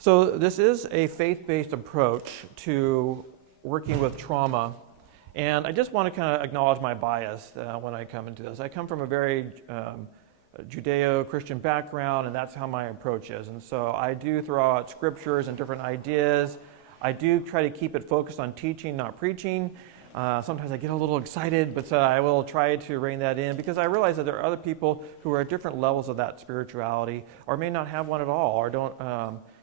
So this is a faith-based approach to working with trauma, and I just want to kind of acknowledge my bias when I come into this. I come from a very Judeo-Christian background, and that's how my approach is. And so I do throw out scriptures and different ideas. I do try to keep it focused on teaching, not preaching. Sometimes I get a little excited, but I will try to rein that in because I realize that there are other people who are at different levels of that spirituality or may not have one at all or don't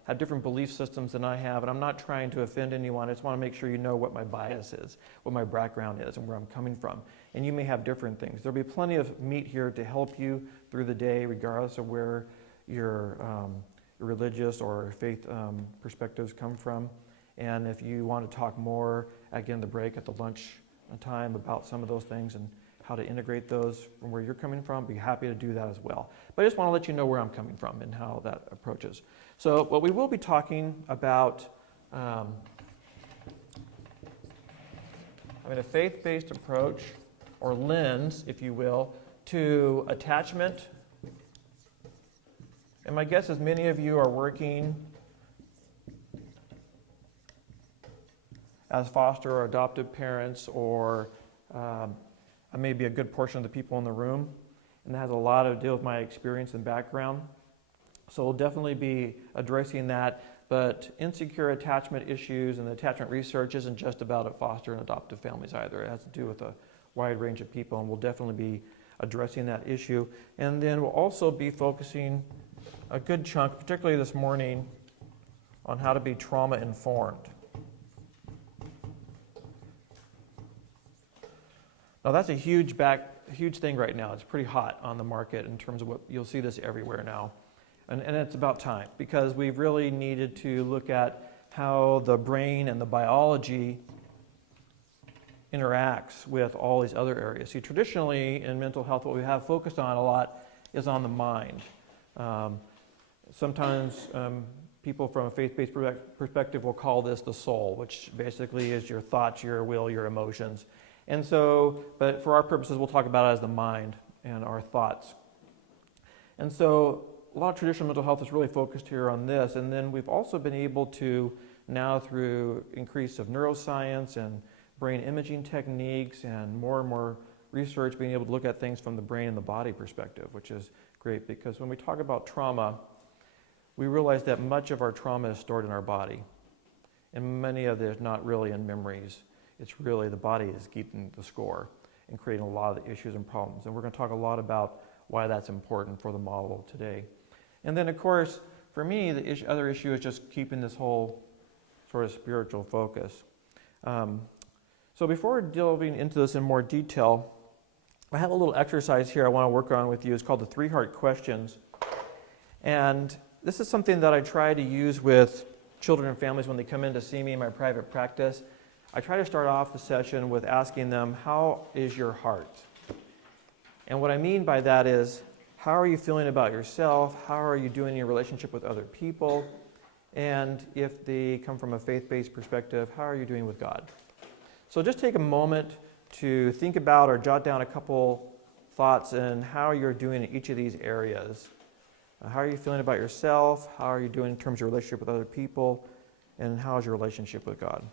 have different belief systems than I have, and I'm not trying to offend anyone. I just want to make sure you know what my bias is, what my background is, and where I'm coming from. And you may have different things. There'll be plenty of meat here to help you through the day, regardless of where your religious or faith perspectives come from. And if you want to talk more, again, the break at the lunch time about some of those things and how to integrate those from where you're coming from, be happy to do that as well. But I just want to let you know where I'm coming from and how that approaches. So what we will be talking about having a faith-based approach or lens, if you will, to attachment. And my guess is many of you are working as foster or adoptive parents or maybe a good portion of the people in the room, and that has a lot to do with my experience and background. So we'll definitely be addressing that, but insecure attachment issues and attachment research isn't just about foster and adoptive families either. It has to do with a wide range of people, and we'll definitely be addressing that issue. And then we'll also be focusing a good chunk, particularly this morning, on how to be trauma-informed. Now that's a huge thing right now. It's pretty hot on the market in terms of what you'll see this everywhere now. And it's about time because we've really needed to look at how the brain and the biology interacts with all these other areas. See, traditionally in mental health, what we have focused on a lot is on the mind. Sometimes people from a faith-based perspective will call this the soul, which basically is your thoughts, your will, your emotions. And so, but for our purposes, we'll talk about it as the mind and our thoughts. And so a lot of traditional mental health is really focused here on this. And then we've also been able to now, through increase of neuroscience and brain imaging techniques and more research, being able to look at things from the brain and the body perspective, which is great because when we talk about trauma, we realize that much of our trauma is stored in our body. And many of it is not really in memories. It's really the body is keeping the score and creating a lot of the issues and problems. And we're going to talk a lot about why that's important for the model today. And then, of course, for me, the other issue is just keeping this whole sort of spiritual focus. So before delving into this in more detail, I have a little exercise here I want to work on with you. It's called the 3 Heart Questions. And this is something that I try to use with children and families when they come in to see me in my private practice. I try to start off the session with asking them, how is your heart? And what I mean by that is, how are you feeling about yourself? How are you doing in your relationship with other people? And if they come from a faith-based perspective, how are you doing with God? So just take a moment to think about or jot down a couple thoughts on how you're doing in each of these areas. How are you feeling about yourself? How are you doing in terms of your relationship with other people? And how is your relationship with God?